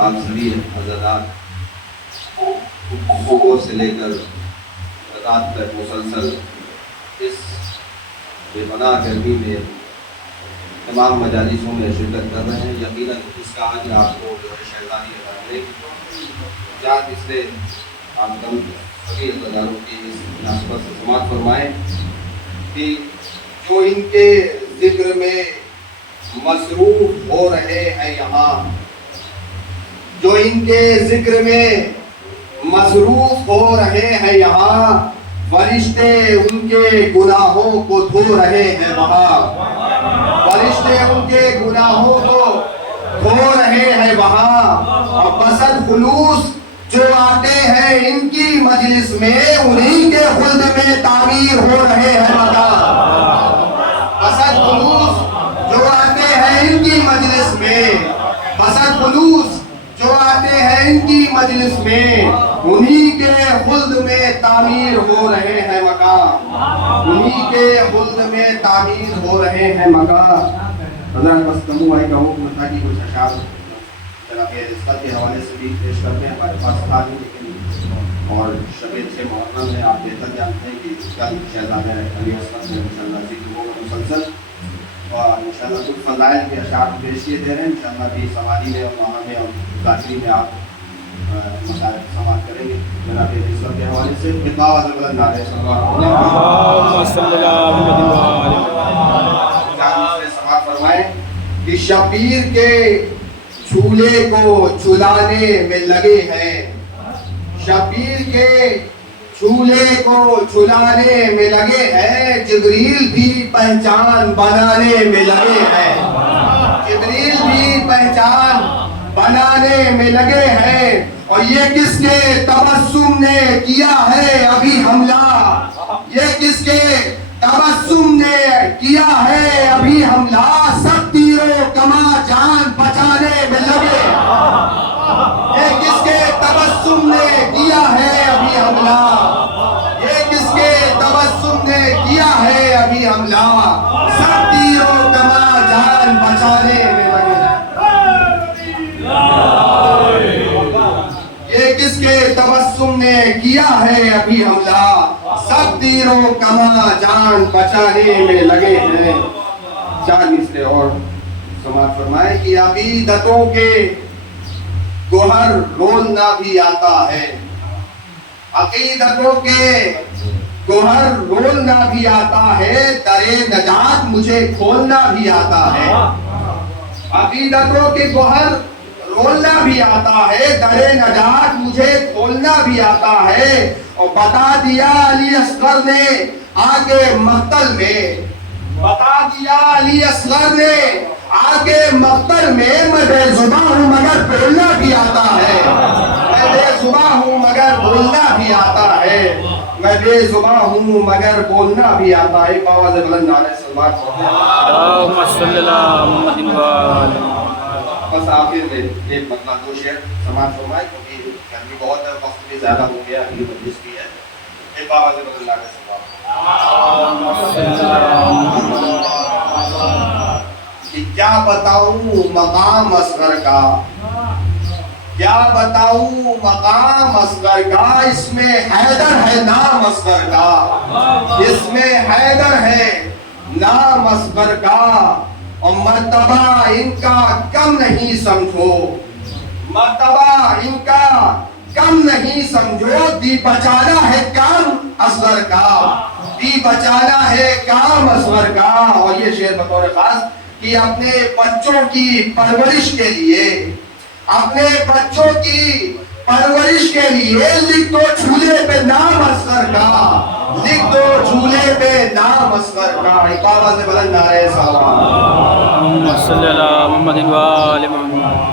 آپ سبھی حضرات صبح سے لے کر رات تک مسلسل اس بے پناہ گرمی میں تمام مجالسوں میں شرکت کر رہے ہیں. یقیناً اس کا آج آپ کو جو ہے شہزادی ادا کرے جان اس سے آپ کم سبھی عزاداروں کی اس مناسبت سے سماعت فرمائیں کہ جو ان کے ذکر میں مصروف ہو رہے ہیں یہاں، جو ان کے ذکر میں مصروف ہو رہے ہیں یہاں، فرشتے ان کے گناہوں کو دھو رہے ہیں وہاں. فرشتے ان کے گناہوں کو دھو رہے ہیں وہاں. اور بسط خلوص جو آتے ہیں ان کی مجلس میں، انہیں کے خلد میں تعمیر ہو رہے ہیں مکان. بسط خلوص جو آتے ہیں ان کی مجلس میں، بسط خلوص جو آتے ہیں ان کی مجلس میں، انہی کے خلد میں تعمیر ہو رہے ہیں مکان. انہی کے خلد میں تعمیر ہو رہے ہیں مکان. حضرت بس کمو آئی کہوں کہ تاکہ کچھ اشعار جناب عزت کے حوالے سے بھی پیش کرتے ہیں. ہمارے پاس تھا نہیں لیکن اور شب 6 محرم میں آپ بہتر جانتے ہیں کہ کل شہزادہ علی اصغر سے انشاءاللہ ذکر ہوگا مسلسل، اور انشاءاللہ کچھ فضائل کے اشعار پیش کیے دے رہے ہیں. انشاءاللہ بھی سواری میں اور وہاں میں اور ذاکری میں آپ مسائل سماعت کریں گے. جناب عزت کے حوالے سے خطاب حضرت نعرہ صلی اللہ سماعت فرمائیں کہ شبیر کے جھولے کو جھلانے میں لگے ہیں. شبیر کے جھولے کو جھلانے میں لگے ہیں. جبریل بھی پہچان بنانے میں لگے ہیں. جبریل بھی پہچان بنانے میں لگے ہیں. اور یہ کس کے تبسم نے کیا ہے ابھی حملہ، یہ کس کے تبسم نے کیا ہے ابھی حملہ. سب تیروں کما جان بچانے میں لگے. یہ کس کے تبسم نے کیا ہے ابھی حملہ، یہ کس کے تبسم نے کیا ہے ابھی حملہ. سب تیروں کما جان بچانے میں لگے. یہ کس کے تبسم نے کیا ہے ابھی حملہ، سب تیروں کما جان بچانے میں لگے ہیں. 4 مصرے اور سماعت فرمائے کہ عقیدتوں کے گوہر رولنا بھی آتا ہے. عقیدتوں کے گوہر رولنا بھی آتا ہے. درے نجات مجھے کھولنا بھی آتا ہے. عقیدتوں کے گوہر رولنا بھی آتا ہے. درے نجات مجھے کھولنا بھی آتا ہے. اور بتا دیا علی اصغر نے آگے مقتل میں، بتا دیا علی اصغر نے آگے مقتل میں، میں بے زباں ہوں مگر بولنا بھی آتا ہے. میں بے زباں ہوں مگر بولنا بھی آتا ہے. میں بے زباں ہوں مگر بولنا بھی آتا ہے. باواز بلند نعرہ سلوات اللہم صلی اللہ محمد و آلہ. بس آخر میں ایک مطلب 2 شعر سماعت فرمائے کیونکہ گرمی بہت ہے، وقت بھی زیادہ ہو گیا، اگلی مجلس بھی ہے. ایک باواز بلند نعرہ سلوات کہ کیا بتاؤں مقام اصغر کا، کیا بتاؤں مقام اصغر کا. اس میں حیدر ہے نام اصغر کا، اس میں حیدر ہے نام اصغر کا. اور مرتبہ ان کا کم نہیں سمجھو، مرتبہ ان کا کم نہیں سمجھو. دی بچانا ہے کام اصغر کا، دی بچانا ہے کام اصغر کا. اور یہ شعر بطور خاص کہ اپنے بچوں کی پرورش کے لیے، اپنے بچوں کی پرورش کے لیے لکھ دو جھولے پہ نام اصغر کا، لکھ دو جھولے پہ نام اصغر کا. اقامہ سے بلند نعرہ سلام صلی اللہ محمد و آلہ محمد.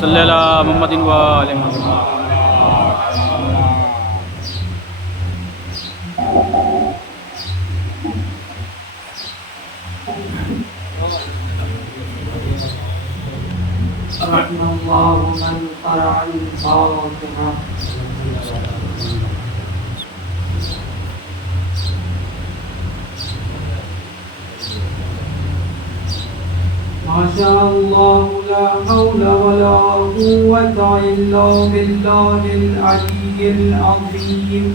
صلی اللہ محمد و آلہ محمد. رحم اللہ من قرأ الفاتحہ. ما شاء الله لا حول ولا قوة إلا بالله العلي العظيم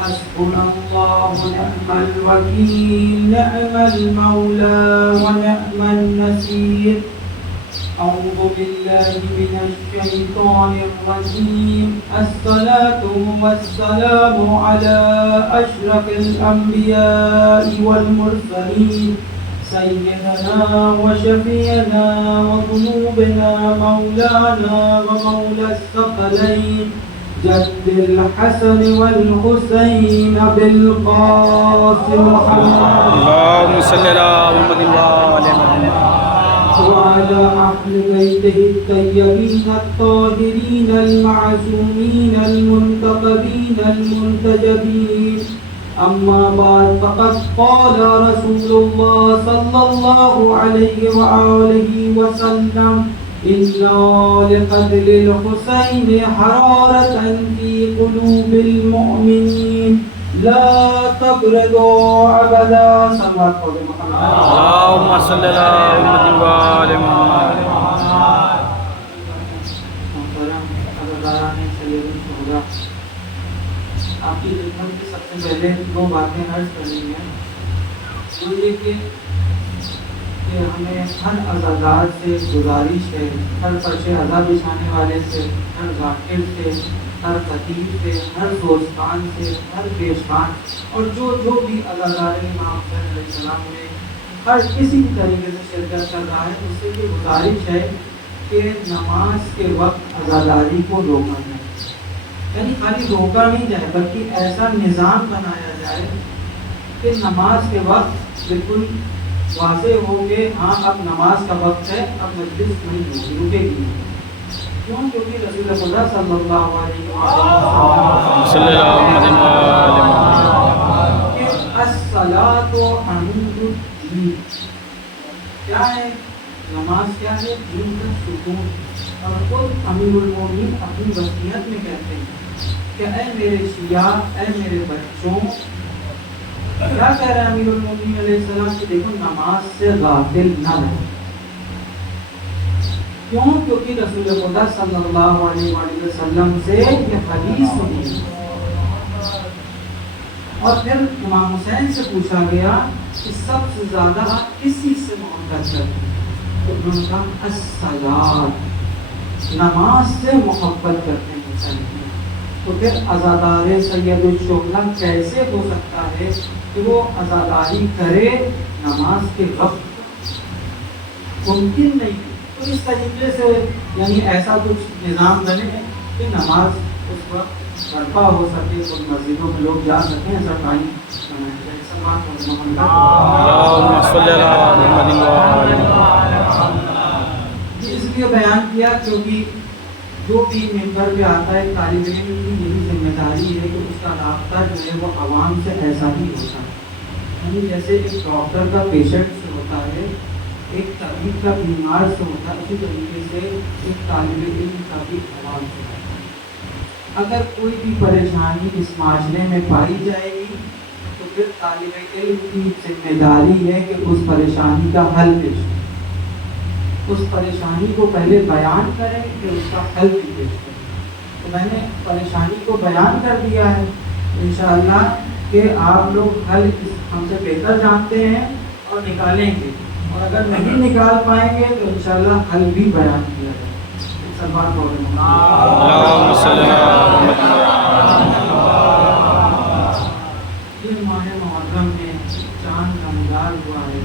حسبنا الله ونعم الوكيل نعم المولى ونعم النصير أعوذ بالله من الشيطان الرجيم الصلاة والسلام على أشرف الأنبياء والمرسلين سيدنا وشفينا وذنوبنا مولانا ومولى الثقلين جد الحسن والحسين بالقاسم محمد اللهم صل على محمد وعلى وعلى أهل بيته الطيبين الطاهرين المعصومين المنتقبين المنتجبين أما بعد فقد قال رسول الله صلى الله عليه وآله وسلم إن لقتل الحسين حرارة في قلوب المؤمنين لا تبردوا أبدا صلوات محمد اللهم صل على محمد وعلى محمد آپ کی خدمت کی سب سے پہلے دو باتیں عرض کرنی ہیں. وہ یہ کہ ہمیں ہر عزادار سے گزارش ہے، ہر فرش عزا بچھانے والے سے، ہر ذاکر سے، ہر خطیب سے، ہر دوستان سے، ہر پیشوان اور جو بھی عزادار امام حسین علیہ السلام میں ہر کسی بھی طریقے سے شرکت کر رہا ہے، اس سے یہ گزارش ہے کہ نماز کے وقت عزاداری کو روکا جائے. یعنی خالی روکا نہیں جائے بلکہ ایسا نظام بنایا جائے کہ نماز کے وقت بالکل واضح ہو کہ ہاں اب نماز کا وقت ہے، اب مجلس نہیں ہوگی، رکے گی. کیوں؟ کیونکہ رسول خدا صلی اللہ علیہ وسلم کہ الصلاۃ عمود الدین، کیا ہے نماز؟ کیا ہے؟ دین کا ستون. اور خود امیر المومنین اپنی وصیت میں کہتے ہیں کہ اے میرے شیعہ، اے میرے بچوں، کیا کہہ رہے ہیں امیر المومنین علیہ السلام کہ دیکھو نماز سے غافل نہ رہو. کیوں؟ کیونکہ رسول خدا صلی اللہ علیہ وآلہ وسلم سے یہ حدیث سنی. اور پھر امام حسین سے پوچھا گیا کہ سب سے زیادہ آپ کس چیز سے محبت کرتے ہیں؟ تو انہوں نے کہا الصلاۃ، نماز سے محبت کرتے ہیں حسین. تو پھر عزادار سید الشہداء کیسے ہو سکتا ہے کہ وہ عزاداری کرے نماز کے وقت؟ ممکن نہیں. تو اس طریقے سے یعنی ایسا کچھ نظام بنے کہ نماز اس وقت برپا ہو سکے، ان مسجدوں میں لوگ جا سکیں، ایسا ٹائم اس لیے بیان کیا کیونکہ جو بھی ممبر پہ آتا ہے طالب علم کی یہی ذمہ داری ہے کہ اس کا رابطہ جو ہے وہ عوام سے ایسا ہی ہوتا ہے. یعنی جیسے ایک ڈاکٹر کا پیشنٹ سے ہوتا ہے، ایک طبیب کا بیمار سے ہوتا ہے، اسی طریقے سے ایک طالب علم کا بھی عوام سے ہوتا ہے. اگر کوئی بھی پریشانی اس معاشرے میں پائی جائے گی تو پھر طالب علم کی ذمہ داری ہے کہ اس پریشانی کا حل پیش کرے، اس پریشانی کو پہلے بیان کریں کہ اس کا حل بھی پیش کریں. تو میں نے پریشانی کو بیان کر دیا ہے انشاءاللہ کہ آپ لوگ حل ہم سے بہتر جانتے ہیں اور نکالیں گے، اور اگر نہیں نکال پائیں گے تو انشاءاللہ حل بھی بیان کیا جائے. سلمان یہ ماہ محرم میں چاند نمودار ہوا ہے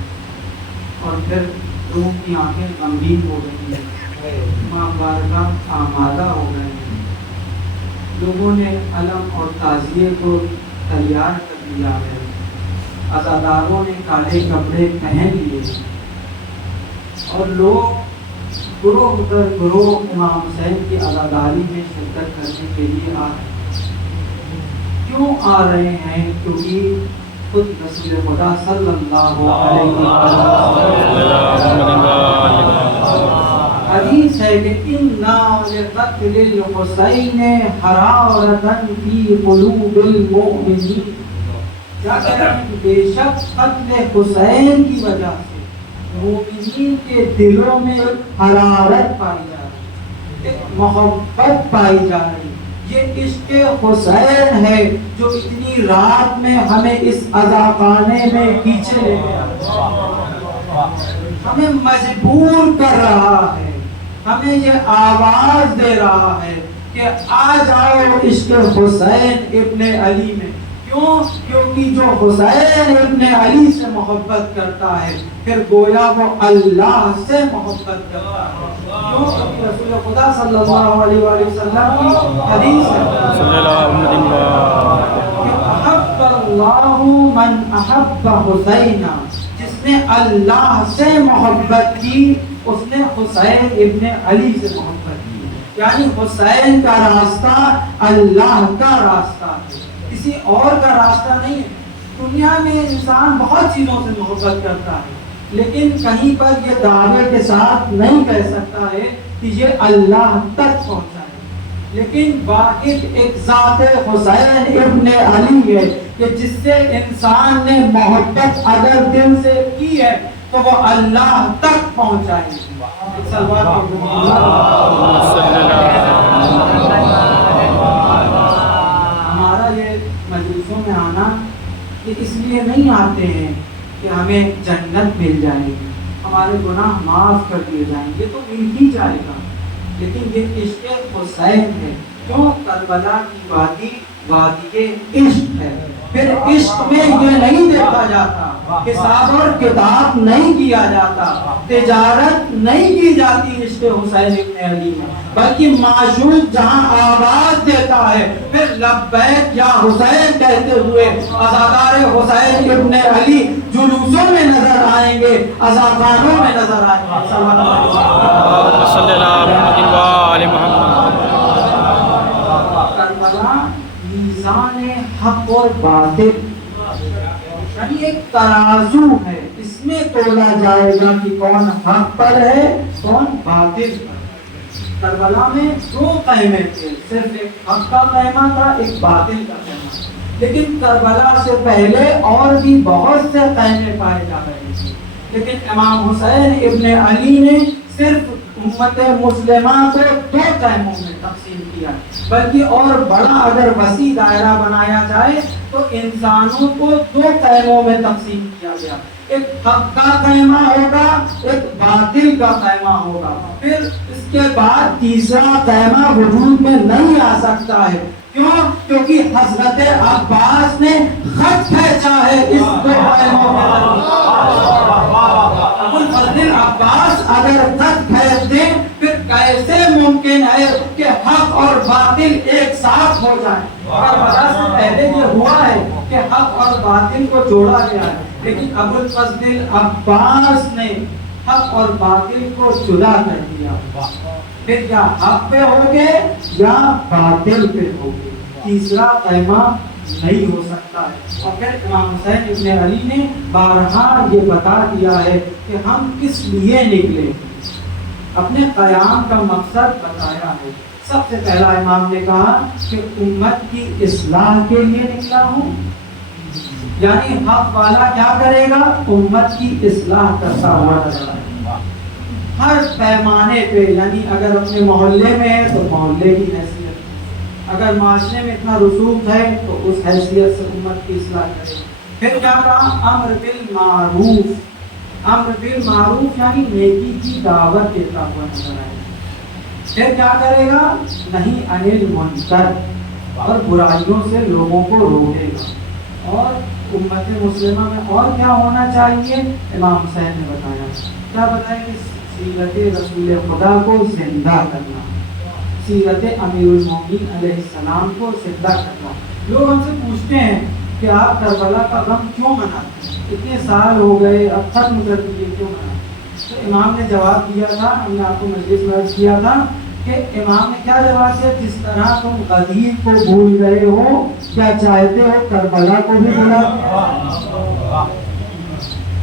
اور پھر لوگوں کی آنکھیں غمگین ہو گئی ہیں، ماں بارگاہ آمادہ ہو گئے ہیں. لوگوں نے علم اور تعزیے کو تیار کر دیا ہے، عزاداروں نے کالے کپڑے پہن لیے اور لوگ گروہ در گروہ امام حسین کی عزاداری میں شرکت کرنے کے لیے آ رہے ہیں. کیوں آ رہے ہیں؟ کیونکہ خود رسول خدا صلی اللہ علیہ وسلم حدیث ہے کہ اِنَّا لِقَتْلِ الْحُسَيْنِ حَرَارَةً فِي قُلُوبِ الْمُؤْمِنِينَ. کیا کہہ رہے ہیں؟ بے شک قتل حسین کی وجہ سے مومنین کے دلوں میں ایک حرارت پائی جا رہی، ایک محبت پائی جا رہی. یہ عشق حسین ہے جو اتنی رات میں ہمیں اس عزاخانے میں پیچھے لے گیا، ہمیں مجبور کر رہا ہے، ہمیں یہ آواز دے رہا ہے کہ آ جاؤ عشق حسین ابن علی میں. کیوں؟ کیونکہ جو حسین ابن علی سے محبت کرتا ہے پھر گویا وہ اللہ سے محبت کرتا ہے. کیوں؟ کیونکہ رسول خدا صلی اللہ علیہ وآلہ وسلم کی حدیث ہے صلی اللہ علیہ وسلم کہ احب اللہ من احب حسینا، جس نے اللہ سے محبت کی اس نے حسین ابن علی سے محبت کی. یعنی حسین کا راستہ اللہ کا راستہ ہے، کسی اور کا راستہ نہیں ہے. دنیا میں انسان بہت چیزوں سے محبت کرتا ہے لیکن کہیں پر یہ دعوے کے ساتھ نہیں کہہ سکتا ہے کہ یہ اللہ تک پہنچا ہے. لیکن واحد ایک ذات حسین ابن علی ہے کہ جس سے انسان نے محبت اگر دل سے کی ہے تو وہ اللہ تک پہنچائے. ہمارا یہ مجلسوں میں آنا یہ اس لیے نہیں آتے ہیں کہ ہمیں جنت مل جائے گی، ہمارے گناہ معاف کر دیے جائیں گے، تو مل ہی جائے گا. لیکن یہ عشق حسین ہے. کیوں؟ کربلا کی وادی وادی عشق ہے. پھر عشق میں یہ نہیں دیکھا جاتا، حساب اور کتاب نہیں کیا جاتا، تجارت نہیں کی جاتی عشق حسین ابن علی میں، بلکہ معشوق جہاں آواز دیتا ہے پھر لبیک یا حسین کہتے ہوئے عزادار حسین ابن علی جلوسوں میں نظر آئیں گے، عزاخانوں میں نظر آئیں گے. صلی اللہ علیہ وسلم. کربلا میزان حق اور باطل یعنی ایک ترازو ہے، اس میں تولا جائے گا کہ کون حق پر ہے کون باطل پر. کربلا میں دو خیمے تھے، صرف ایک حق کا خیمہ تھا ایک باطل کا خیمہ. لیکن کربلا سے پہلے اور بھی بہت سے خیمے پائے جا رہے تھے، لیکن امام حسین ابن علی نے صرف امت مسلمہ کو دو خیموں میں تقسیم کیا، بلکہ اور بڑا اگر وسیع دائرہ بنایا جائے تو انسانوں کو دو خیموں میں تقسیم کیا گیا. ایک حق کا خیمہ ہوگا ایک باطل کا خیمہ ہوگا. پھر اس کے بعد تیسرا خیمہ وجود میں نہیں آ سکتا ہے. کیوں؟ کیونکہ حضرت عباس نے خط کھینچا ہے اس دو خیموں کے ابوالفضل عباس اگر خط کھینچ دیں پھر کیسے ممکن ہے کہ حق اور باطل ایک ساتھ ہو جائیں. کربلا سے پہلے یہ ہوا ہے کہ حق اور باطل کو جوڑا گیا ہے، لیکن ابوالفضل عباس نے حق اور باطل کو جدا کر دیا. پھر یا حق پہ ہوگے یا باطل پہ ہوگے، تیسرا خیمہ نہیں ہو سکتا ہے. اور پھر امام حسین ابن علی نے بارہا یہ بتا دیا ہے کہ ہم کس لیے نکلے، اپنے قیام کا مقصد بتایا ہے. سب سے پہلا امام نے کہا کہ امت کی اصلاح کے لیے نکلا ہوں، یعنی حق والا کیا کرے گا؟ امت کی اصلاح کرتا ہوا چلا ہر پیمانے پہ. یعنی اگر اپنے محلے میں ہے تو محلے کی حیثیت، اگر معاشرے میں اتنا رسوخ ہے تو اس حیثیت سے امت کی اصلاح کرے. پھر کیا کہا؟ امر بالمعروف. امر بالمعروف یعنی نیکی کی دعوت دیتا ہوا نظر آئے. پھر کیا کرے گا؟ نہیں انل منکر، اور برائیوں سے لوگوں کو روکے گا. اور امت مسلمہ میں اور کیا ہونا چاہیے؟ امام حسین نے بتایا. کیا بتایا؟ کہ سیرت رسول خدا کو زندہ کرنا، سیرت امیر المومنین علیہ السلام کو زندہ کرنا. لوگ ہم سے پوچھتے ہیں کہ آپ کربلا کا غم کیوں مناتے ہیں؟ اتنے سال ہو گئے، اب ختم کر دیجیے، کیوں مناتے؟ تو امام نے جواب دیا تھا، ہم نے آپ کو مجلس میں عرض کیا تھا کہ امام نے کیا جواب دیا؟ جس طرح تم غدیر کو بھول گئے ہو، کیا چاہتے ہو کربلا کو بھی بھلا دیا؟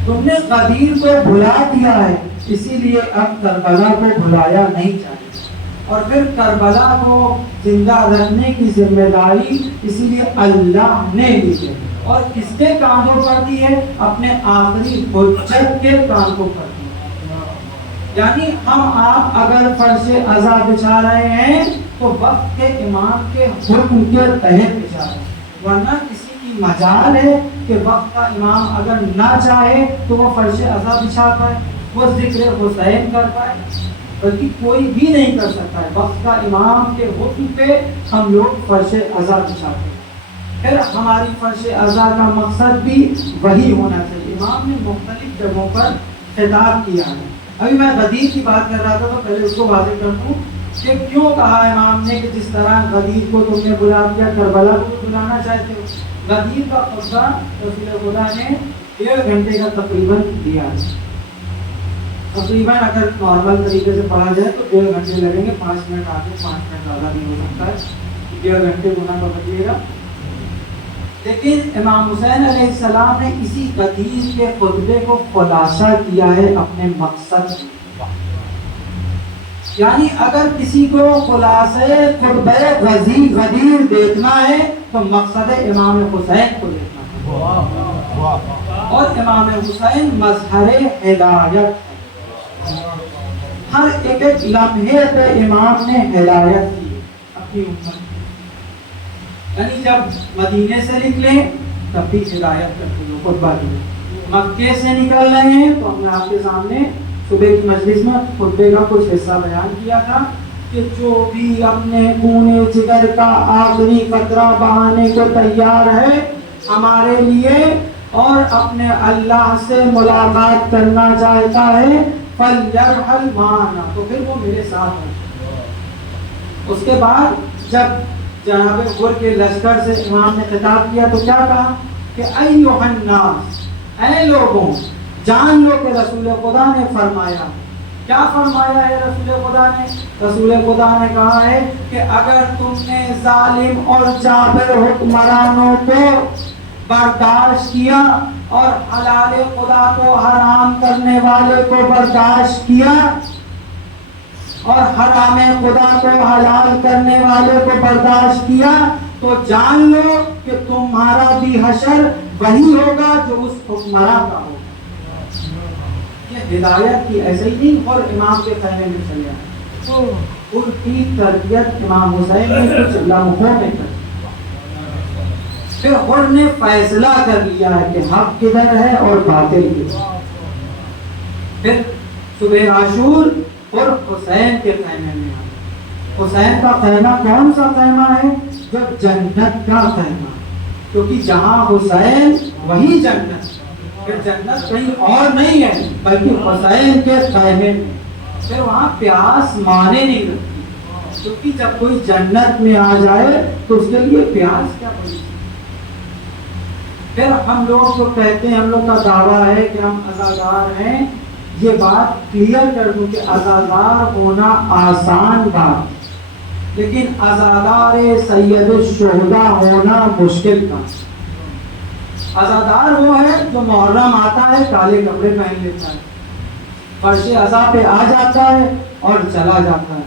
تم نے غدیر کو بھلا دیا ہے، اسی لیے اب کربلا کو بھلایا نہیں چاہیے. اور پھر کربلا کو زندہ رکھنے کی ذمہ داری اسی لیے اللہ نے لی ہے. اور کس کے کاندھوں پر دی ہے؟ اپنے آخری حجت کے کاندھوں پر دی. یعنی ہم آپ اگر فرش عزا بچھا رہے ہیں تو وقت کے امام کے حکم کے تحت بچھا رہے ہیں، ورنہ کسی کی مجال ہے کہ وقت کا امام اگر نہ چاہے تو وہ فرش عزا بچھا پائے، وہ ذکر حسین کر پائے، بلکہ کوئی بھی نہیں کر سکتا ہے۔ وقت کا امام کے حکم پہ ہم لوگ فرش عزا بچھاتے ہیں۔ پھر ہماری فرش عزا کا مقصد بھی وہی ہونا چاہیے۔ امام نے مختلف جگہوں پر خطاب کیا ہے۔ ابھی میں غدیر کی بات کر رہا تھا تو پہلے اس کو واضح کر دوں کہ کیوں کہا امام نے کہ جس طرح غدیر کو تم نے بلا دیا کربلا کو بھی بلانا چاہتے ہو۔ غدیر کا خطبہ رسول خدا نے 1.5 گھنٹے کا تقریباً دیا ہے۔ تقریباً اگر نارمل طریقے سے پڑھا جائے تو 1.5 گھنٹے لگیں گے، 5 منٹ آگے 5 منٹ زیادہ نہیں ہو سکتا ہے، 1.5 گھنٹے گنا پکڑیے گا۔ لیکن امام حسین علیہ السلام نے اسی غدیر کے خطبے کو خلاصہ کیا ہے اپنے مقصد سے۔ یعنی اگر کسی کو خلاصے خطبہ غدیر دیکھنا ہے تو مقصد امام حسین کو دیکھنا ہے، اور امام حسین مظہر ہدایت ہے۔ ہر ایک لمحے پہ امام نے ہدایت کی اپنی امت، یعنی جب مدینے سے نکلے تب بھی ہدایت کرتے ہو خطبہ دی، مکے سے نکل رہے ہیں تو ہم نے آپ کے سامنے صبح کی مجلس میں خطبے کا کچھ حصہ بیان کیا تھا کہ جو بھی اپنے خون جگر کا آخری قطرہ بہانے کو تیار ہے ہمارے لیے اور اپنے اللہ سے ملاقات کرنا چاہتا ہے فَلْيَرْحَلْ مَعَنَا، تو پھر وہ میرے ساتھ ہے۔ اس کے بعد جب جناب غر کے لشکر سے امام نے خطاب کیا تو کیا کہا کہ ایھا الناس، اے لوگوں جان لو کہ رسول خدا نے فرمایا۔ کیا فرمایا ہے رسول خدا نے؟ رسول خدا نے کہا ہے کہ اگر تم نے ظالم اور جابر حکمرانوں کو برداشت کیا اور حلال خدا کو حرام کرنے والے کو برداشت کیا اور حرام خدا کو حلال کرنے والے کو برداشت کیا تو جان لو کہ تمہارا بھی حشر وہی ہوگا جو اس حکمراں کا ہوگا۔ یہ ہدایت کی ایسے ہی نہیں اور امام کے خیمے میں چلے آئے، ان کی تربیت امام حسین نے کچھ لمحوں میں کر، پھر غر نے فیصلہ کر لیا ہے کہ حق کدھر ہے اور باطل کدھر۔ پھر صبح عاشور اور حسین کے خیمے میں آئے۔ حسین کا خیمہ کون سا خیمہ ہے؟ جو جنت کا خیمہ، کیونکہ جہاں حسین وہی جنت، پھر جنت کہیں اور نہیں ہے بلکہ حسین کے خیمے میں۔ پھر وہاں پیاس مانے نہیں رکھتی، کیونکہ جب کوئی جنت میں آ جائے تو اس کے لیے پیاس کیا بڑی۔ پھر ہم لوگ جو کہتے ہیں، ہم لوگ کا دعویٰ ہے کہ ہم عزادار ہیں، یہ بات کلیئر کر دوں کہ عزادار ہونا آسان بات، لیکن عزادار سید الشہداء ہونا مشکل کام۔ عزادار وہ ہے جو محرم آتا ہے کالے کپڑے پہن لیتا ہے، فرش عزا پہ آ جاتا ہے اور چلا جاتا ہے،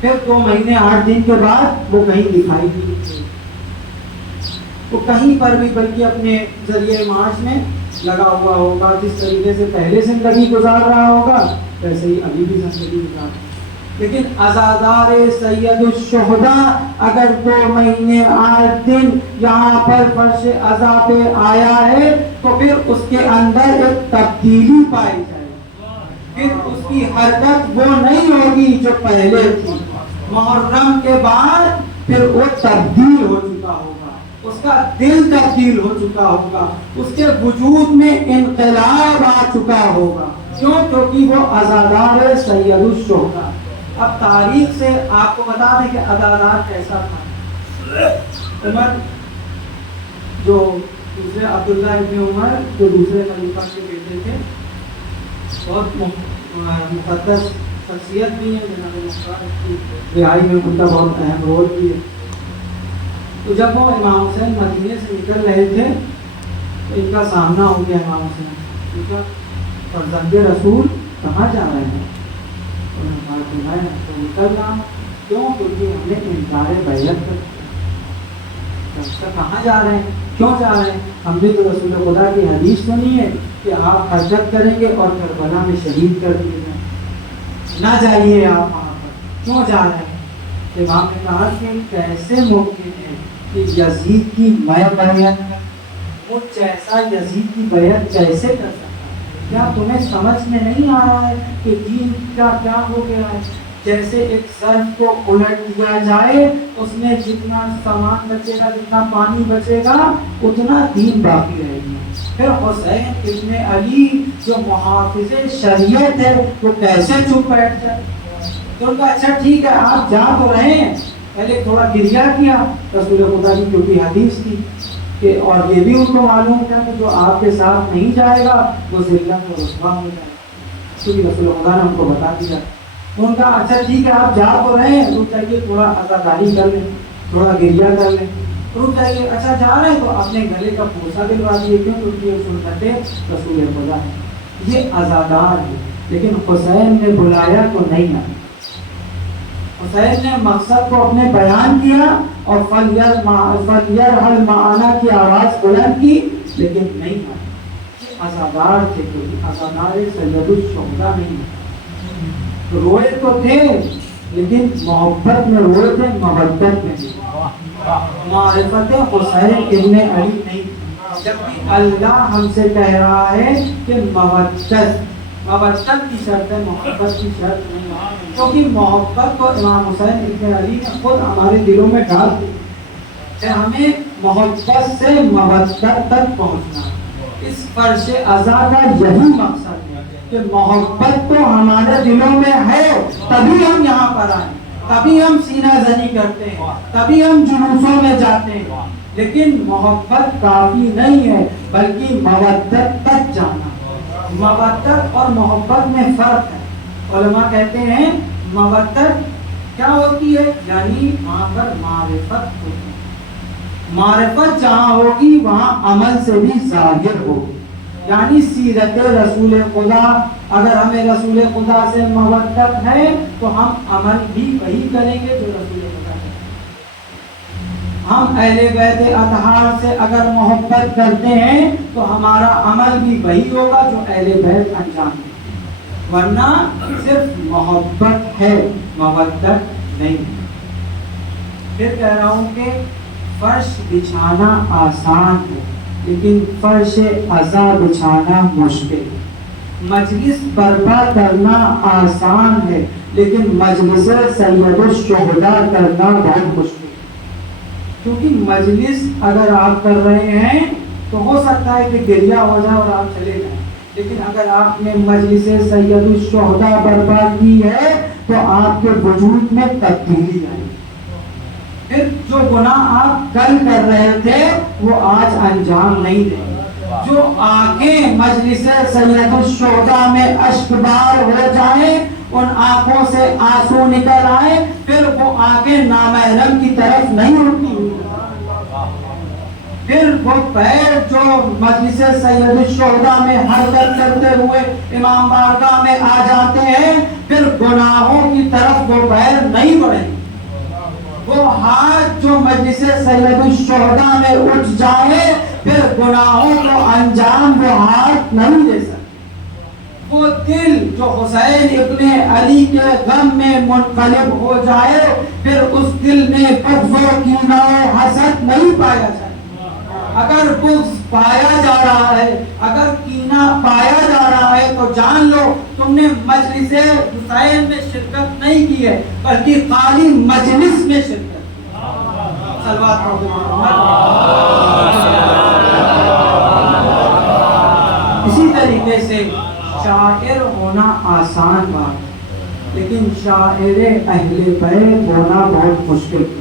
پھر 2 مہینے 8 دن کے بعد وہ کہیں دکھائی نہیں دیتے، وہ کہیں پر بھی بلکہ اپنے ذریعے معاش میں لگا ہوا ہوگا، جس طریقے سے پہلے زندگی گزار رہا ہوگا ویسے ہی ابھی بھی زندگی گزار رہا ہے۔ لیکن عزادار سید الشہداء اگر 2 مہینے 8 دن یہاں پر فرش عزا پہ آیا ہے تو پھر اس کے اندر ایک تبدیلی پائی جائے، پھر اس کی حرکت وہ نہیں ہوگی جو پہلے تھی، محرم کے بعد پھر وہ تبدیل ہو چکا ہوگا، اس کا دل تبدیل ہو چکا ہوگا، اس کے وجود میں انقلاب آ چکا ہوگا۔ کیوں؟ کیونکہ وہ عزادار سید الشہداء۔ اب تاریخ سے آپ کو بتا دیں کہ عزادار کیسا تھا۔ عمر جو دوسرے عبداللہ ابن عمر جو دوسرے خلیفہ کے بیٹے تھے، بہت مقدس شخصیت بھی ہے، جناب مختار کی رہائی میں ان کا بہت اہم رول بھی ہے۔ تو جب وہ امام حسین مدینے سے نکل رہے تھے تو ان کا سامنا ہو گیا امام حسین، کیونکہ فرزند رسول کہاں جا رہے ہیں؟ انہوں نے کہا کہ میں تو نکل رہا ہوں۔ کیوں؟ کیونکہ ہم نے انکار بیعت کر، کہاں جا رہے ہیں؟ کیوں جا رہے ہیں؟ ہم نے تو رسول خدا کی حدیث سنی ہے کہ آپ حرکت کریں گے اور کربلا میں شہید کر دیے جائیں۔ نہ جائیے آپ وہاں پر، کیوں جا رہے ہیں؟ امام نے کہا کہ کیسے ممکن ہے کہ یزید کی میں بیعت کر، وہ جیسا یزید کی بیعت کیسے کر سکتا ہے؟ کیا تمہیں سمجھ میں نہیں آ رہا ہے کہ دین کا کیا ہو گیا ہے؟ جیسے ایک ظرف کو الٹ دیا جائے، اس میں جتنا سامان بچے گا، جتنا پانی بچے گا، اتنا دین باقی رہے گا۔ پھر حسین ابن علی جو محافظ شریعت ہے، وہ کیسے چپ بیٹھ جائے؟ تو ان کا اچھا ٹھیک ہے آپ جا تو رہے ہیں، پہلے تھوڑا گریہ کیا رسول خدا کی، کیونکہ حدیث تھی کہ، اور یہ بھی ان کو معلوم تھا کہ جو آپ کے ساتھ نہیں جائے گا وہ ذلت و رسوا ہو جائے گا، کیونکہ رسول خدا نے ان کو بتا دیا۔ ان کا اچھا ٹھیک ہے آپ جا تو رہے ہیں، تو چاہیے تھوڑا عزاداری کر لیں، تھوڑا گریہ کر لیں، تو چاہیے اچھا جا رہے ہیں تو اپنے گلے کا پوسا دلوا دیے، کیوں؟ کیونکہ یہ سنتے رسول خدا ہے، یہ عزادار ہے۔ لیکن حسین نے بلایا تو نہیں آیا، حسین نے مقصد کو اپنے بیان کیا اور فَلْيَرْحَلْ مَعَنَا کی آواز بلند کی، لیکن نہیں آیا۔ یہ عزادار تھے، کیونکہ عزادار سید الشہداء نہیں ہے۔ روئے تو تھے لیکن محبت میں روئے تھے، محبت میں نہیں۔ معرفت حسین ابن علی نہیں، جبکہ اللہ ہم سے کہہ رہا ہے کہ مودت کی شرط ہے، محبت کی شرط نہیں ہے، کیونکہ محبت کو امام حسین ابن علی نے خود ہمارے دلوں میں ڈال دی کہ ہمیں محبت سے مودت تک پہنچنا ہے۔ اس فرش عزا کا یہی مقصد ہے کہ محبت تو ہمارے دلوں میں ہے، تبھی ہم یہاں پر آئے، تبھی ہم سینہ زنی کرتے ہیں، تبھی ہم جلوسوں میں جاتے ہیں، لیکن محبت کافی نہیں ہے، بلکہ مودت تک جانا۔ مودت اور محبت میں فرق ہے۔ علماء کہتے ہیں مودت کیا ہوتی ہے؟ یعنی وہاں پر معرفت ہوتی ہے، معرفت جہاں ہوگی وہاں عمل سے بھی ظاہر ہوگی، یعنی سیرت رسول خدا، اگر ہمیں رسول خدا سے مودت ہے تو ہم عمل بھی وہی کریں گے جو رسول خدا ہے۔ ہم اہل بیت اطہار سے اگر محبت کرتے ہیں تو ہمارا عمل بھی وہی ہوگا جو اہل بیت انجام دیں، ورنہ صرف محبت ہے، مودت نہیں۔ پھر کہہ رہا ہوں کہ فرش بچھانا آسان ہے لیکن فرش عزا بچھانا مشکل ہے۔ مجلس برپا کرنا آسان ہے لیکن مجلس سید الشہداء کرنا بہت مشکل ہے، کیونکہ مجلس اگر آپ کر رہے ہیں تو ہو سکتا ہے کہ گریہ ہو جائے اور آپ چلے جائیں، لیکن اگر آپ نے مجلس سید الشہداء برپا کی ہے تو آپ کے وجود میں تبدیلی آئے، پھر جو گناہ آپ کل کر رہے تھے وہ آج انجام نہیں دیں گے۔ جو آنکھیں مجلس سید الشہداء میں اشکبار ہو جائیں، ان آنکھوں سے آنسو نکل آئے، پھر وہ آنکھیں نامحرم کی طرف نہیں اٹھتی، پھر وہ پیر جو مجلس سید الشہداء میں حرکت کرتے ہوئے امام بارگاہ میں آ جاتے ہیں، پھر گناہوں کی طرف وہ پیر نہیں بڑھیں، وہ ہاتھ جو مجلس سید الشہداء میں اٹھ جائے پھر گناہوں کو انجام وہ ہاتھ نہیں دے سکتے، وہ دل جو حسین ابن علی کے غم میں منقلب ہو جائے پھر اس دل میں بغض و کینہ و حسد نہیں پایا جائے۔ اگر بغض پایا جا رہا ہے، اگر کینہ پایا جا رہا ہے تو جان لو تم نے مجلس حسین میں شرکت نہیں کی ہے بلکہ خالی مجلس میں شرکت کی۔ صلوات اسی طریقے سے شاعر ہونا آسان بات لیکن شاعر اہل بیت ہونا بہت مشکل ہے۔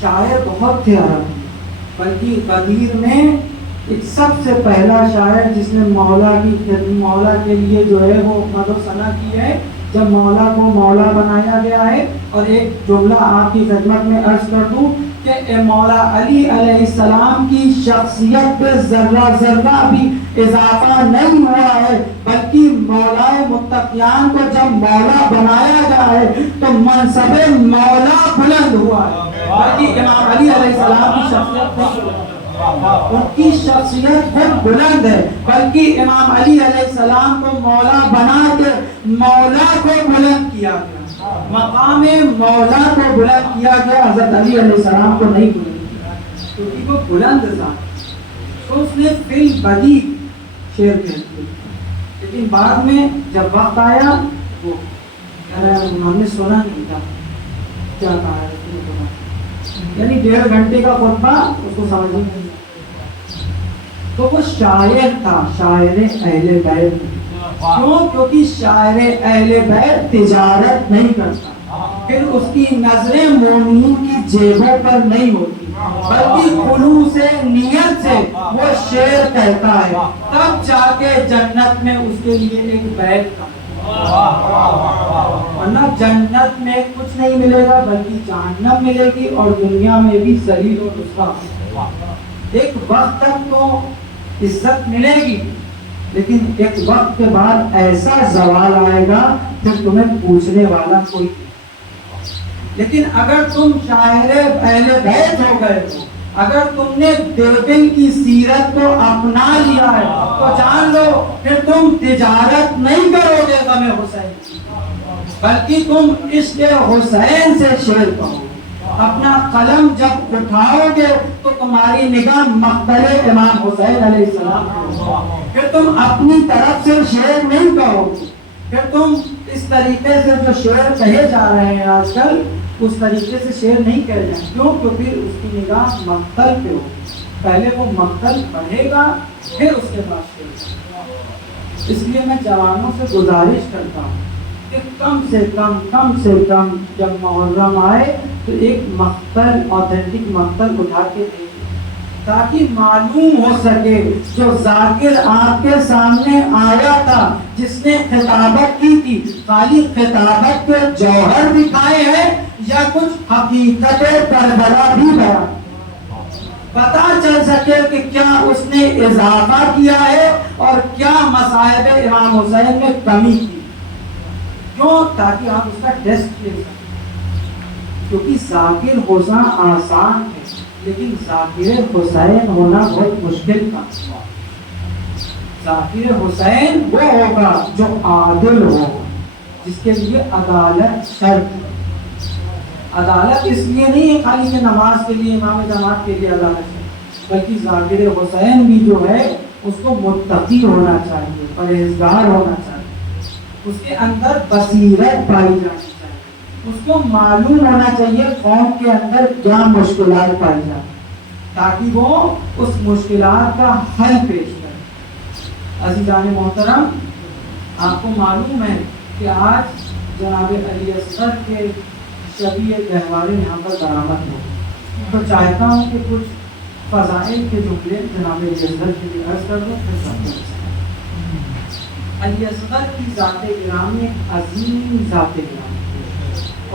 شاعر بہت تھے عرب میں، بلکہ غدیر میں ایک سب سے پہلا شاعر جس نے مولا کے لیے جو ہے وہ مد و ثنا کی ہے، جب مولا کو مولا بنایا گیا ہے، اور ایک جملہ آپ کی خدمت میں عرض کر دوں کہ مولا علی علیہ السلام کی شخصیت پہ ذرہ ذرہ بھی اضافہ نہیں ہوا ہے، بلکہ مولا متقیان کو جب مولا بنایا گیا ہے تو منصب مولا بلند ہوا ہے، بلکہ امام علی علیہ السلام کی شخصیت نہیں، ان کی شخصیت خود بلند ہے، بلکہ امام علی علیہ السلام کو مولا بنا کے مولا کو بلند کیا گیا، مقام مولا کو بلند کیا گیا، حضرت علی علیہ السلام کو نہیں بلند کیا کیونکہ وہ بلند ذات، تو اس نے فی البدی شعر کہہ دیا، لیکن بعد میں جب وقت آیا وہ ہم نے سنا نہیں تھا کیا کہا ہے، یعنی 1.5 گھنٹے کا خطبہ اس کو سمجھ نہیں آیا، تو وہ شاعر تھا، شاعر اہل بیت، کیوں؟ کیونکہ شاعر اہل بیت تجارت نہیں کرتا، پھر اس کی نظریں مومنین کی جیبوں پر نہیں ہوتی، بلکہ خلوص نیت سے وہ شعر کہتا ہے، تب جا کے جنت میں اس کے لیے ایک بیت کا، ورنہ جنت میں کچھ نہیں ملے گا بلکہ جہنم ملے گی، اور دنیا میں بھی ذلیل و رسوا۔ ایک وقت تک تو عزت ملے گی، لیکن ایک وقت کے بعد ایسا زوال آئے گا پھر تمہیں پوچھنے والا کوئی نہیں۔ لیکن اگر تم شاعر اہل بیت ہو گئے ہو، اگر تم نے دیوبند کی سیرت کو اپنا لیا ہے تو جان لو پھر تم تجارت نہیں کرو گے غم حسین کی، بلکہ تم عشق حسین سے شعر کہو۔ اپنا قلم جب اٹھاؤ گے تو تمہاری نگاہ مقتل امام حسین علیہ السلام ہے، پھر تم اپنی طرف سے شعر نہیں کہو گے، پھر تم اس طریقے سے جو شعر کہے جا رہے ہیں آج کل اس طریقے سے شعر نہیں کہے جائیں، کیوں؟ کہ پھر اس کی نگاہ مقتل پہ ہو، پہلے وہ مقتل پڑھے گا پھر اس کے بعد شعر۔ اس لیے میں جوانوں سے گزارش کرتا ہوں کہ کم سے کم جب محرم آئے تو ایک مقتل، اوتھینٹک مقتل اٹھا کے دیکھیں تاکہ معلوم ہو سکے جو ذاکر آپ کے سامنے آیا تھا، جس نے خطابت کی تھی، خالی خطابت کے جوہر دکھائے ہیں یا کچھ حقیقت کربلا بھی بیان، پتا چل سکے کہ کیا اس نے اضافہ کیا ہے اور کیا مصائب امام حسین میں کمی کی، کیوں؟ تاکہ آپ اس کا ٹیسٹ لے سکیں، کیونکہ ذاکر ہونا آسان ہے لیکن ذاکر حسین ہونا بہت مشکل تھا۔ ذاکر حسین وہ ہوگا جو عادل ہوگا، جس کے لیے عدالت شرط ہے۔ عدالت اس لیے نہیں ہے خالی کہ نماز کے لیے، امام جماعت کے لیے عدالت ہے، بلکہ ذاکر حسین بھی جو ہے اس کو متقی ہونا چاہیے، پرہیزگار ہونا چاہیے، اس کے اندر بصیرت پائی جانی چاہیے، اس کو معلوم ہونا چاہیے قوم کے اندر کیا مشکلات پائی جائیں تاکہ وہ اس مشکلات کا حل پیش کرے۔ عزیزان محترم، آپ کو معلوم ہے کہ آج جناب علی اصغر کے شبیہ گہوارے یہاں پر برآمد ہو، تو چاہتا ہوں کہ کچھ فضائل کے جملے جناب علی اصغر کے لیے عرض کر دوں۔ علی اصغر کی ذات گرامی عظیم ذات گرامی،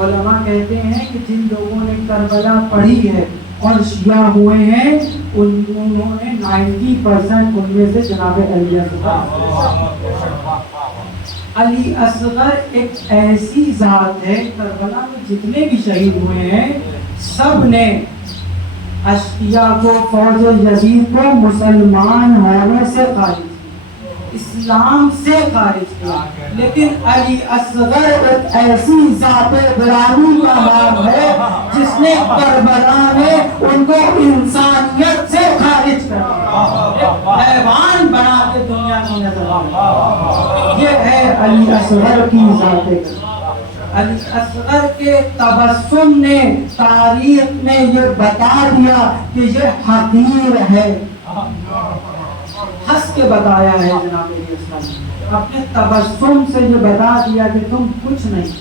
علماء کہتے ہیں کہ جن لوگوں نے کربلا پڑھی ہے اور شیعہ ہوئے ہیں انہوں نے 90% ان میں سے جناب علی اصغر۔ علی اصغر ایک ایسی ذات ہے، کربلا میں جتنے بھی شہید ہوئے ہیں سب نے اشقیاء کو، فوج یزید کو مسلمان ہونے سے خارج کیا، اسلام سے خارج کیا، لیکن علی اصغر ایک ایسی ذات گرامی کا نام ہے جس نے کربلا میں ان کو انسانیت سے خارج کر دیا، حیوان بنا کے دنیا میں نظر آیا۔ یہ ہے علی اصغر کی ذات گرامی۔ علی اصغر کے تبسم نے تاریخ میں یہ بتا دیا کہ یہ حقیر ہے، ہنس کے بتایا ہے جناب علی اصغر نے، اپنے تبسم سے یہ بتا دیا کہ تم کچھ نہیں،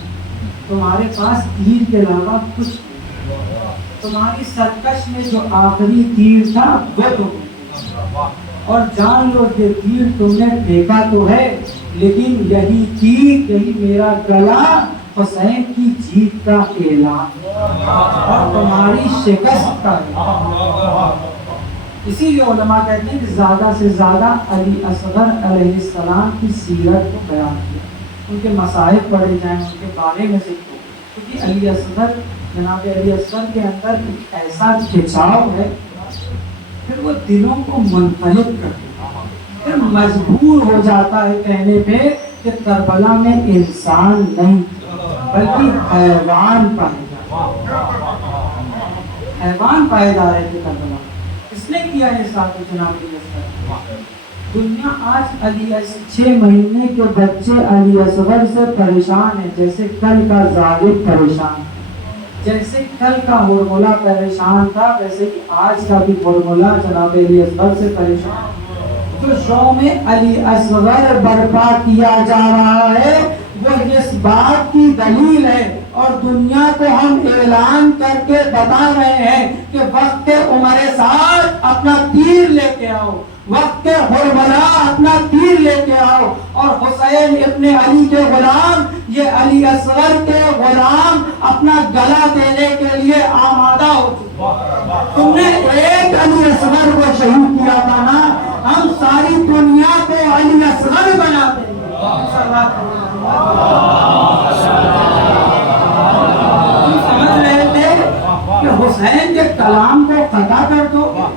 تمہارے پاس تیر کے علاوہ کچھ نہیں، تمہاری سرکش میں جو آخری تیر تھا وہ تم، اور جان لو یہ تیر تم نے دیکھا تو ہے لیکن یہی تیر، یہی میرا گلا حسین کی جیت کا اعلان اور تمہاری شکست کا اعلان۔ اسی لیے علماء کہتے ہیں کہ زیادہ سے زیادہ علی اصغر علیہ السلام کی سیرت کو بیان کیا، ان کے مصائب پڑھے جائیں، ان کے بارے میں ذکر ہو، کیونکہ علی اصغر، جناب علی اصغر کے اندر ایک ایسا کھچاؤ ہے پھر وہ دلوں کو منفرد کر دیتا ہے، پھر مجبور ہو جاتا ہے کہنے پہ کہ کربلا میں انسان نہیں بلکہ حیوان پائے جا رہے، حیوان پائے جا رہے تھے کربلا۔ اس نے کیا ہے ساتھ جناب دنیا آج علی 6 مہینے کے بچے علی اصغر سے پریشان ہیں، جیسے کل کا ظالم پریشان، جیسے کل کا ہرملا پریشان تھا، ویسے کہ آج کا بھی ہرملا جناب علی اصغر سے پریشان۔ جو شوم علی اصغر برپا کیا جا رہا ہے وہ اس بات کی دلیل ہے، اور دنیا کو ہم اعلان کر کے بتا رہے ہیں کہ وقت عمر سعد اپنا تیر لے کے آؤ، وقت ہرملا اپنا تیر لے کے آؤ، اور حسین ابن علی کے غلام، یہ علی اصغر کے غلام اپنا گلا دینے کے لیے آمادہ ہو چکے۔ تم نے ایک علی اصغر کو شہید کیا تھا نا، ہم ساری دنیا کو علی اصغر بنا دیں گے۔ سمجھ رہے تھے کہ حسین کے کلام کو قطع کر دو گے؟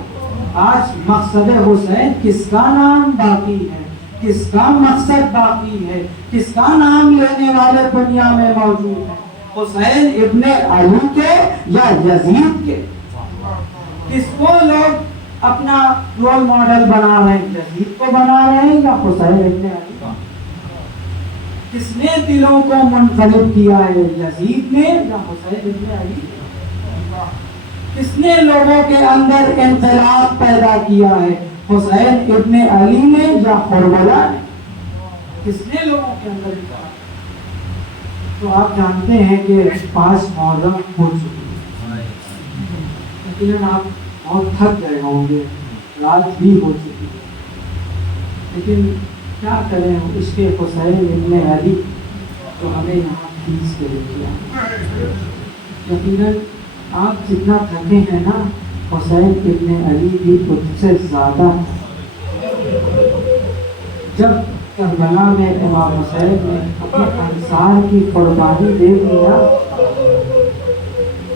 آج مقصد حسین کس کا نام باقی ہے، کس کا مقصد باقی ہے، کس کا نام لینے والے دنیا میں موجود ہیں؟ حسین ابن علی کے یا یزید کے؟ کس کو لوگ اپنا رول ماڈل بنا رہے ہیں؟ یزید کو بنا رہے ہیں یا حسین ابن علی؟ کس نے دلوں کو منقلب کیا ہے، یزید نے یا حسین ابن علی؟ کس نے لوگوں کے اندر انقلاب پیدا کیا ہے، حسین ابن علی نے یا کربلا نے؟ کس نے لوگوں کے اندر انقلاب؟ تو آپ جانتے ہیں کہ 5 محرم ہو چکی ہے، لیکن آپ بہت تھک گئے ہوں گے، رات بھی ہو چکی ہے، لیکن کیا کریں عشق حسین ابن علی تو ہمیں یہاں کھینچ کے لے کیا۔ یقیناً آپ جتنا تھکے ہیں نا، حسین ابن علی بھی خود سے زیادہ۔ جب کربلا میں امام حسین نے اپنے انصار کی قربانی دے دی نا،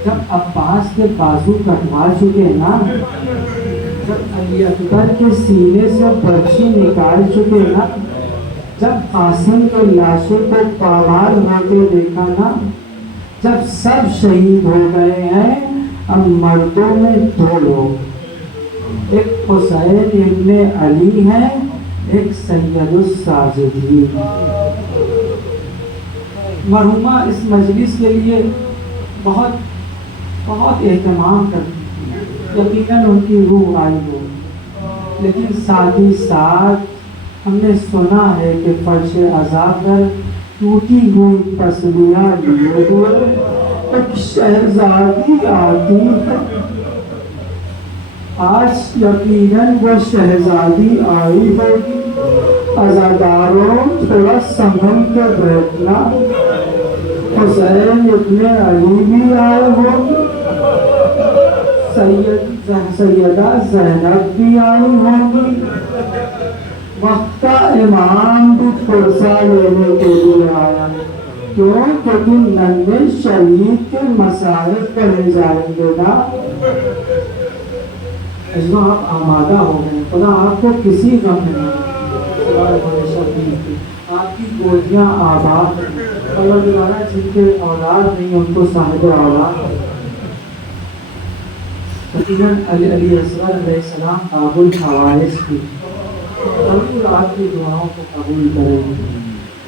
جب عباس کے بازو کٹوا چکے نا، جب علی اکبر کے سینے سے برچی نکال چکے نا، جب قاسم کے لاشوں کو پامال ہوتے دیکھا نا، جب سب شہید ہو گئے ہیں، اب مردوں میں 2 لوگ، ایک حسین ابن علی ہیں، ایک سید الساجدین۔ مرحومہ اس مجلس کے لیے بہت اہتمام کرتی تھی، یقیناً ان کی روح آئی ہو، لیکن ساتھ ہی ساتھ ہم نے سنا ہے کہ فرش عذاب پر ٹوٹی ہوئی تسلیاں لیے ہوئے ایک شہزادی آتی ہے۔ آج یقیناً وہ شہزادی آئی ہوگی، عزاداروں تھوڑا سنبھل کے بیٹھنا، حسین ابن علی بھی آئے ہوں، سیدہ زینب بھی آئی ہوں گی، وقت امام بھی فرصہ لینے کے لیے آیا، کیوں؟ کیونکہ ننھے شہید کے مسائل پڑھے جائیں گے نا۔ اس میں آپ آمادہ ہو گئے، خدا آپ کو کسی غم نہیں، آپ کی گودیاں آباد ہیں، اللہ تعالیٰ جن کے اولاد نہیں ان کو صاحب اولاد۔ یقیناً علی اصغر علیہ السلام باب الحوائج کی، ضرور آپ کی دعاؤں کو قبول کریں گے،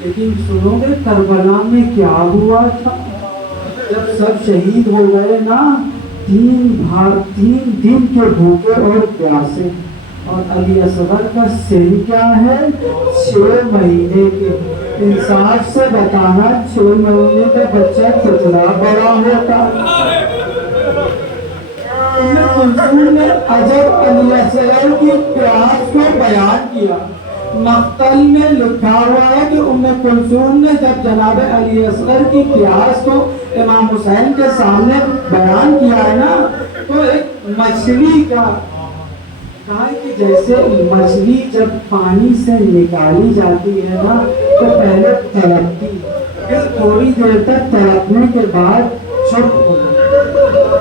لیکن سنو گے کربلا میں کیا ہوا تھا؟ جب سب شہید ہو گئے نا، 3 دن کے بھوکے اور پیاسے، اور علی اصغر کا سن کیا ہے؟ 6 مہینے کے۔ انصاف سے بتانا 6 مہینے کا بچہ کتنا بڑا ہوتا؟ منصور نے عجب علی اصغر کی پیاس کو بیان کیا۔ مقتل میں لکھا ہوا ہے کہ ام کلثوم نے جب جناب علی اصغر کی پیاس کو امام حسین کے سامنے بیان کیا ہے نا، تو ایک مچھلی کا کہا کہ جیسے مچھلی جب پانی سے نکالی جاتی ہے نا تو پہلے تڑپتی، پھر تھوڑی دیر تک تڑپنے کے بعد چھپ ہو جاتی،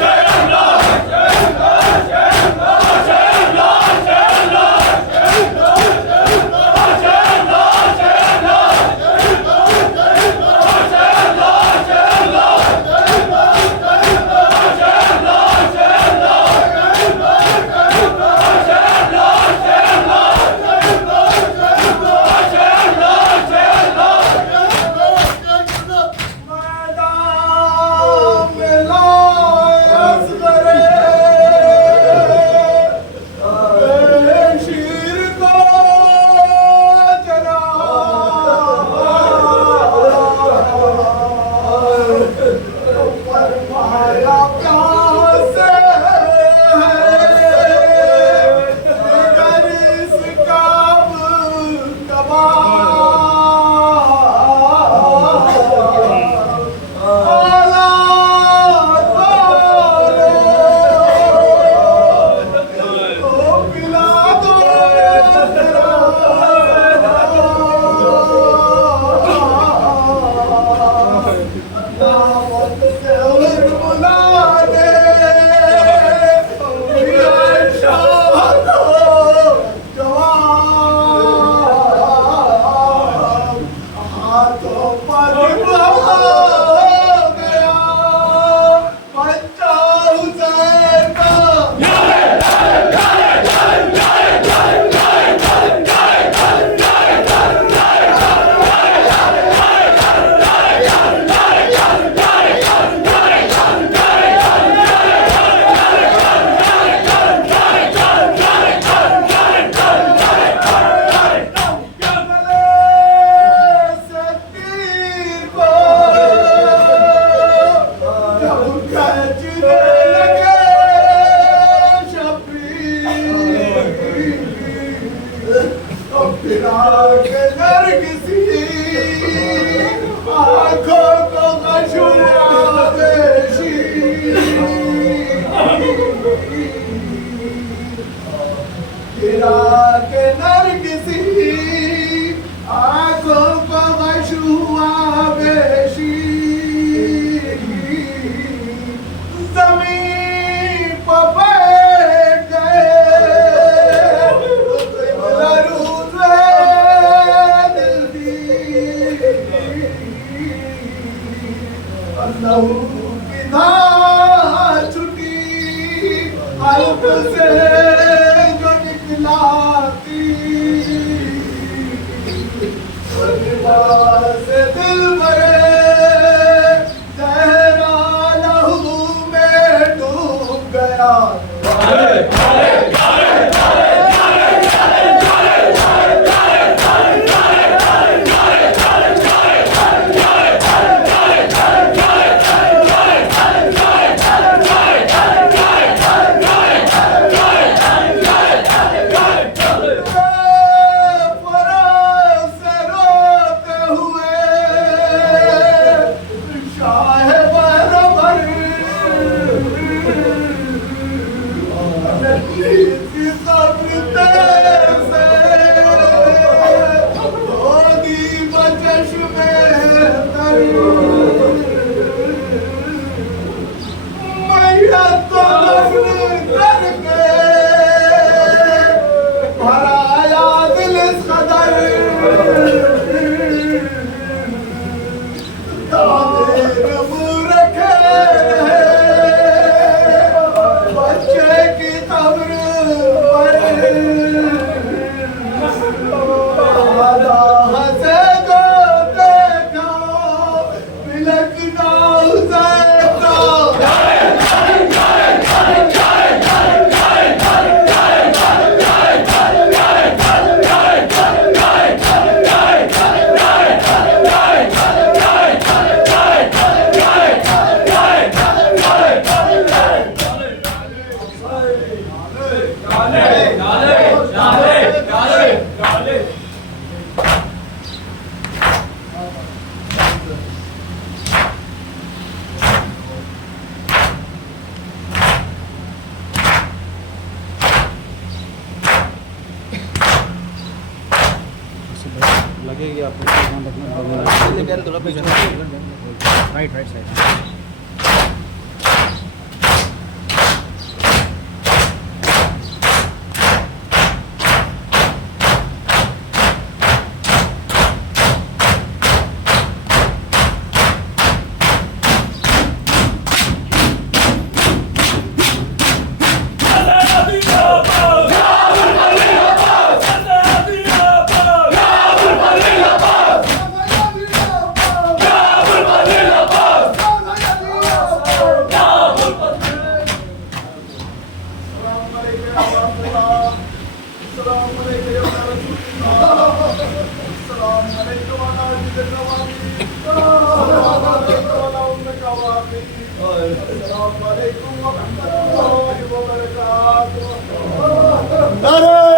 Jai دعوت سے بلا دے شاد جوان ہاتھوں پر بہا گیا بچہ حسین کا لگے گی آپ کو رائٹ سائڈ نعرہ